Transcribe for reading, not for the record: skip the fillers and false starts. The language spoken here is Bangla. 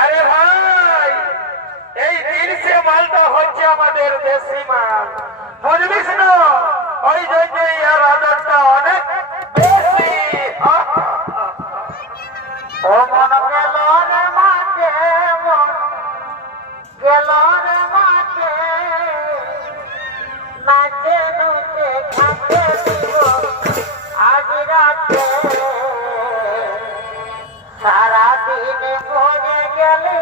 আরে ভাই, এই তিরিশে মালটা হচ্ছে আমাদের দেশি মাল, বুঝলিস না? ওই জন্যই এর আদরটা অনেক বেশি। ও মন গেল রে মাঠে, মন গেল রে মাঠে, নাচে নুচে খাতে দিব আজ রাতে, সারাদিন পড়ে গেলে